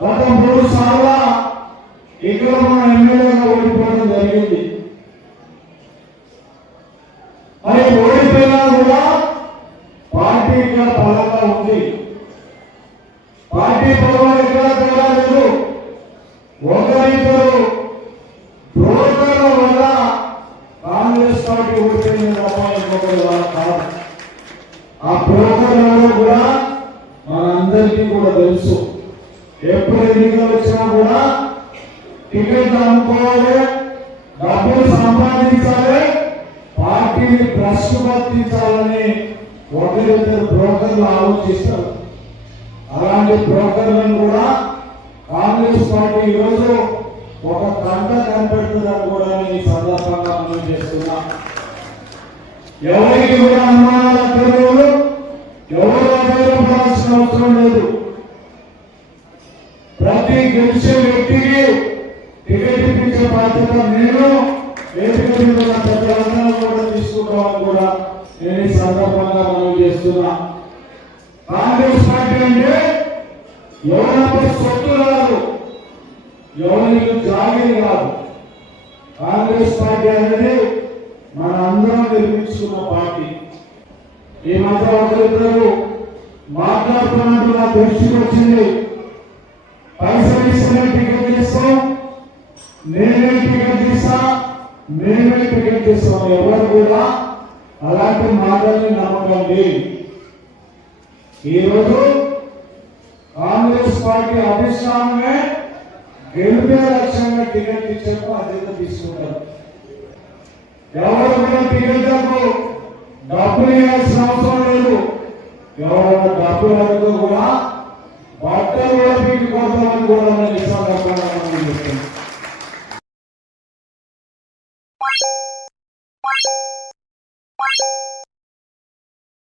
గత 3 సార్లు ఇక్కడ మన ఎమ్మెల్యేగా ఓడిపోవడం జరిగింది. మరి ఓడిపోయినా కూడా పార్టీ ఇక్కడ బలంగా ఉంది. పార్టీ బలం ఎక్కడ తేడా లేదు. ఒకరిద్దరు బ్రోకర్ల వల్ల కాంగ్రెస్ పార్టీ ఓడిపోయింది తప్ప ఇంకొకరి వల్ల కాదు. ఆ బ్రోకర్లలో కూడా మనందరికీ కూడా తెలుసు. ఎప్పుడు ఎన్నికలు వచ్చినా కూడా టికెట్ అమ్ముకోవాలి, డబ్బులు సంపాదించాలి, పార్టీని ప్రశ్నపత్తించాలని ఒకరిద్దరు బ్రోకర్లు ఆలోచిస్తారు. అలాంటి బ్రోకర్లను కూడా కాంగ్రెస్ పార్టీ ఈరోజు ఒక కంట కనిపెడుతుందని కూడా నేను ఈ సందర్భంగా మనం చేస్తున్నా. ఎవరికి కూడా అనుమానాలు తెలియదు, ఎవరు అభ్యర్థించాల్సిన అవసరం లేదు. ప్రతి గెలిచే వ్యక్తికి టికెట్ ఇప్పించే బాధ్యత నేను ప్రజలందరూ కూడా తీసుకుంటామని కూడా నేను ఈ సందర్భంగా మనం చేస్తున్నా. కాంగ్రెస్ పార్టీ అంటే ఎవరైనా సొత్తు రాదు, ఎవరికి జాగీరు కాదు. కాంగ్రెస్ పార్టీ అనేది మన అందరం నిర్మించుకున్న పార్టీ. ఈ మధ్య ఒకరిద్దరు మాట్లాడుతున్నట్టు నా దృష్టికి వచ్చింది. పైసలు ఇస్తేనే టికెట్ ఇస్తాం, నేనే టికెట్ ఇస్తా, మేమే టికెట్ ఇస్తాం. ఎవరు కూడా అలాంటి మాటల్ని నమ్మకండి. ఈరోజు కాంగ్రెస్ పార్టీ అధిష్టానమే గెలిపే లక్ష్యంగా టికెట్ ఇచ్చే బాధ్యత తీసుకుంటారు. ఎవరు కూడా టికెట్లకు డబ్బులు ఇవ్వాల్సిన అవసరం లేదు. ఎవరైనా డబ్బులు అడుగుతూ కూడా బట్టలు కూడా పీకి కొడతామని కూడా నేను ఈ సందర్భంగా చెప్తున్నాను.